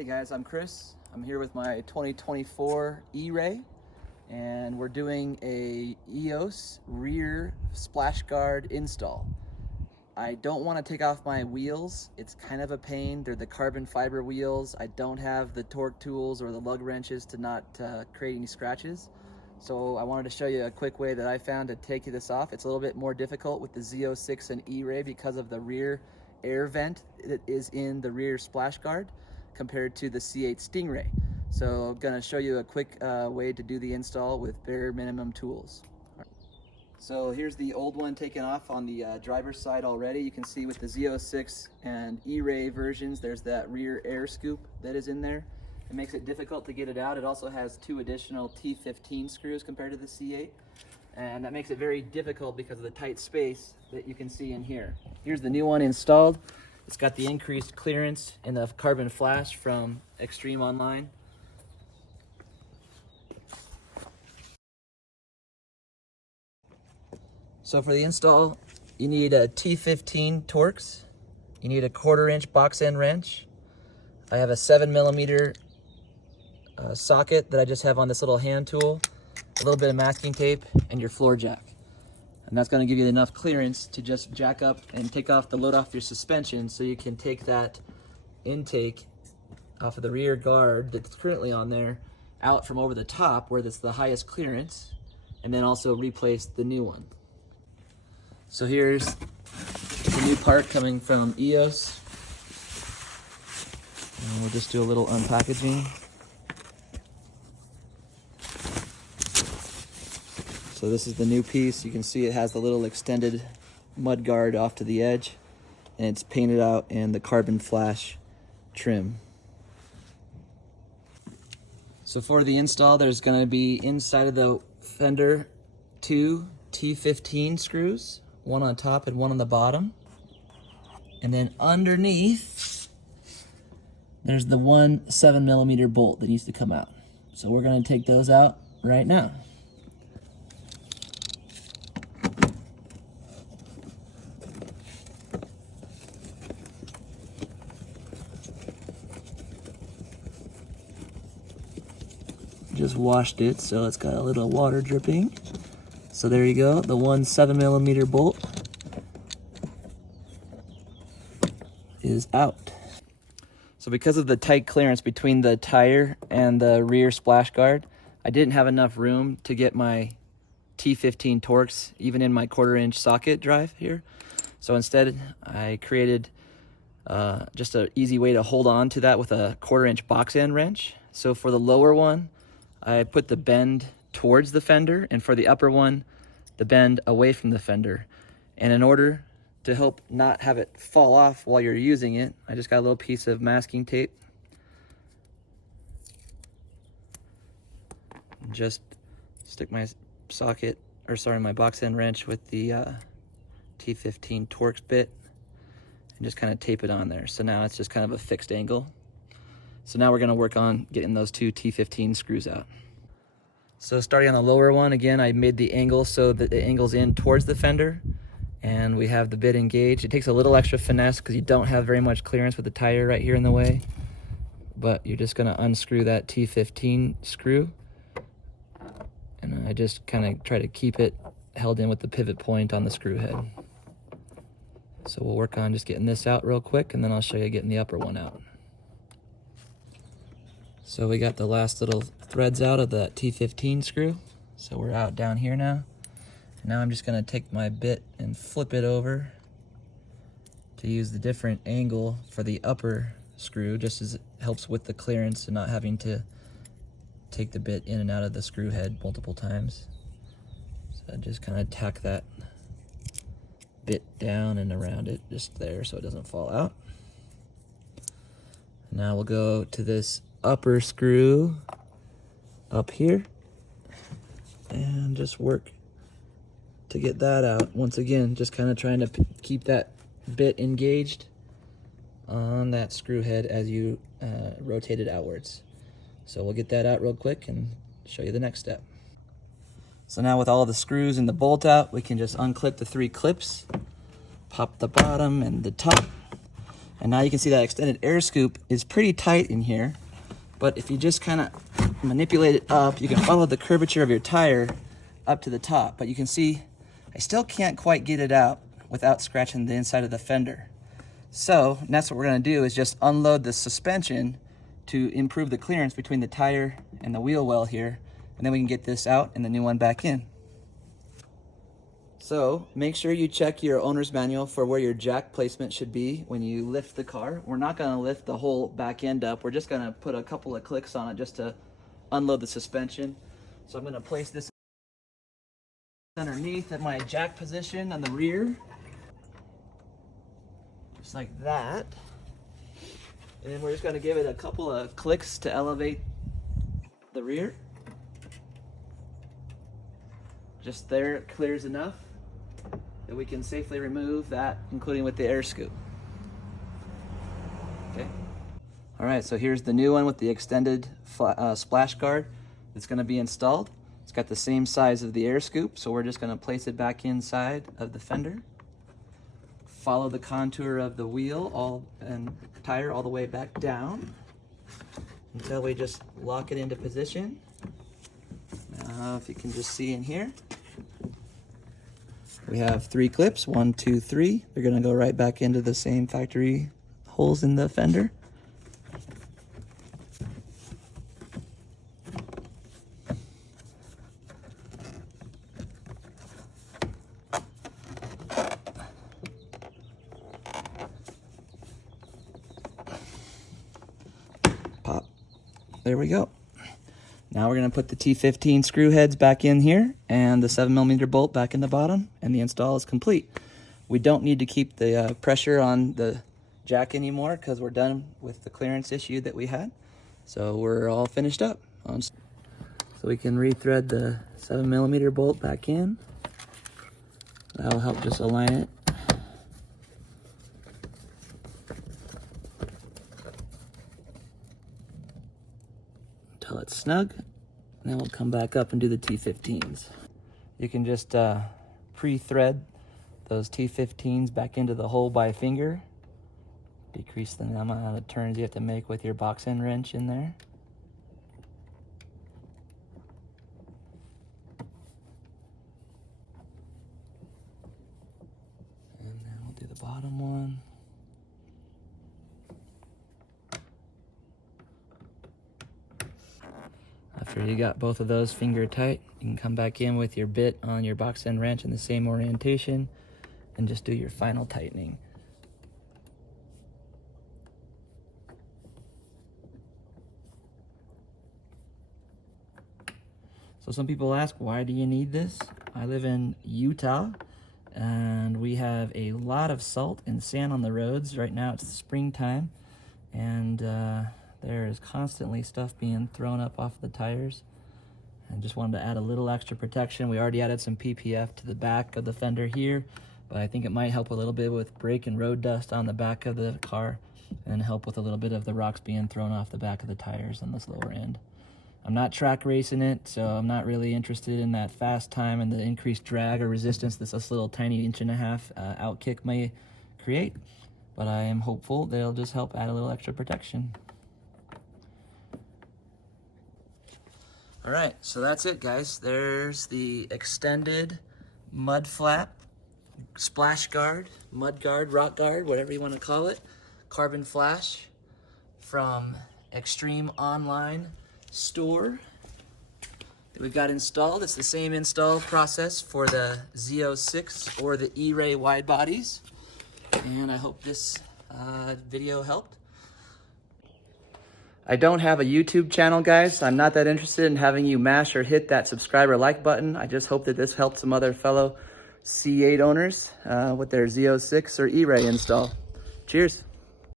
Hey guys, I'm Chris. I'm here with my 2024 E-Ray, and we're doing a EOS rear splash guard install. I don't want to take off my wheels. It's kind of a pain. They're the carbon fiber wheels. I don't have the torque tools or the lug wrenches to not create any scratches. So I wanted to show you a quick way that I found to take this off. It's a little bit more difficult with the Z06 and E-Ray because of the rear air vent that is in the rear splash guard compared to the C8 Stingray. So I'm going to show you a quick way to do the install with bare minimum tools. So here's the old one taken off on the driver's side already. You can see with the Z06 and E-Ray versions, there's that rear air scoop that is in there. It makes it difficult to get it out. It also has 2 additional T15 screws compared to the C8. And that makes it very difficult because of the tight space that you can see in here. Here's the new one installed. It's got the increased clearance in the carbon flash from Extreme Online. So for the install, you need a T15 Torx. You need a 1/4 inch box end wrench. I have a 7mm socket that I just have on this little hand tool, a little bit of masking tape, and your floor jack. And that's going to give you enough clearance to just jack up and take off the load off your suspension so you can take that intake off of the rear guard that's currently on there out from over the top where that's the highest clearance, and then also replace the new one. So here's the new part coming from EOS. And we'll just do a little unpackaging. So this is the new piece. You can see it has the little extended mud guard off to the edge, and it's painted out in the carbon flash trim. So for the install, there's going to be inside of the fender 2 T15 screws, one on top and one on the bottom. And then underneath, there's the one 7mm bolt that needs to come out. So we're going to take those out right now. Just washed it, so it's got a little water dripping. So there you go, the one 7mm bolt is out. So because of the tight clearance between the tire and the rear splash guard, I didn't have enough room to get my T15 Torx even in my 1/4 inch socket drive here. So instead I created just an easy way to hold on to that with a 1/4 inch box end wrench. So for the lower one, I put the bend towards the fender, and for the upper one, the bend away from the fender. And in order to help not have it fall off while you're using it, I just got a little piece of masking tape. Just stick my socket, or sorry, my box end wrench with the T15 Torx bit, and just kind of tape it on there. So now it's just kind of a fixed angle. So now we're going to work on getting those 2 T15 screws out. So starting on the lower one, again, I made the angle so that the angle's in towards the fender, and we have the bit engaged. It takes a little extra finesse because you don't have very much clearance with the tire right here in the way, but you're just going to unscrew that T15 screw, and I just kind of try to keep it held in with the pivot point on the screw head. So we'll work on just getting this out real quick, and then I'll show you getting the upper one out. So we got the last little threads out of that T15 screw. So we're out down here now. And now I'm just gonna take my bit and flip it over to use the different angle for the upper screw, just as it helps with the clearance and not having to take the bit in and out of the screw head multiple times. So I just kind of tack that bit down and around it just there so it doesn't fall out. Now we'll go to this upper screw up here and just work to get that out. Once again, just kind of trying to keep that bit engaged on that screw head as you rotate it outwards. So we'll get that out real quick and show you the next step. So now with all of the screws and the bolt out, we can just unclip the 3 clips, pop the bottom and the top, And now you can see that extended air scoop is pretty tight in here. But if you just kind of manipulate it up, you can follow the curvature of your tire up to the top. But you can see I still can't quite get it out without scratching the inside of the fender. So that's what we're going to do, is just unload the suspension to improve the clearance between the tire and the wheel well here. And then we can get this out and the new one back in. So make sure you check your owner's manual for where your jack placement should be when you lift the car. We're not going to lift the whole back end up. We're just going to put a couple of clicks on it just to unload the suspension. So I'm going to place this underneath at my jack position on the rear, just like that. And then we're just going to give it a couple of clicks to elevate the rear. Just there, it clears enough that we can safely remove that, including with the air scoop. Okay. All right, so here's the new one with the extended splash guard that's going to be installed. It's got the same size of the air scoop, so we're just going to place it back inside of the fender. Follow the contour of the wheel and tire all the way back down until we just lock it into position. Now, if you can just see in here, we have 3 clips, 1, 2, 3. They're going to go right back into the same factory holes in the fender. Pop. There we go. Now we're going to put the T15 screw heads back in here and the 7mm bolt back in the bottom, and the install is complete. We don't need to keep the pressure on the jack anymore because we're done with the clearance issue that we had. So we're all finished up. So we can rethread the 7mm bolt back in. That'll help just align it. Until it's snug, and then we'll come back up and do the T15s. You can just pre-thread those T15s back into the hole by finger. Decrease the amount of turns you have to make with your box end wrench in there. And then we'll do the bottom one. After you got both of those finger tight, you can come back in with your bit on your box end wrench in the same orientation and just do your final tightening. So some people ask, why do you need this? I live in Utah and we have a lot of salt and sand on the roads. Right now it's springtime, and there is constantly stuff being thrown up off the tires. And just wanted to add a little extra protection. We already added some PPF to the back of the fender here, but I think it might help a little bit with brake and road dust on the back of the car, and help with a little bit of the rocks being thrown off the back of the tires on this lower end. I'm not track racing it, so I'm not really interested in that fast time and the increased drag or resistance that this little tiny 1.5-inch out kick may create. But I am hopeful that it'll just help add a little extra protection. All right, so that's it, guys. There's the extended mud flap, splash guard, mud guard, rock guard, whatever you want to call it, carbon flash from Extreme Online Store that we've got installed. It's the same install process for the ZO6 or the E-Ray wide bodies, and I hope this video helped. I don't have a YouTube channel, guys. I'm not that interested in having you mash or hit that subscribe or like button. I just hope that this helped some other fellow C8 owners with their Z06 or E-Ray install. Cheers.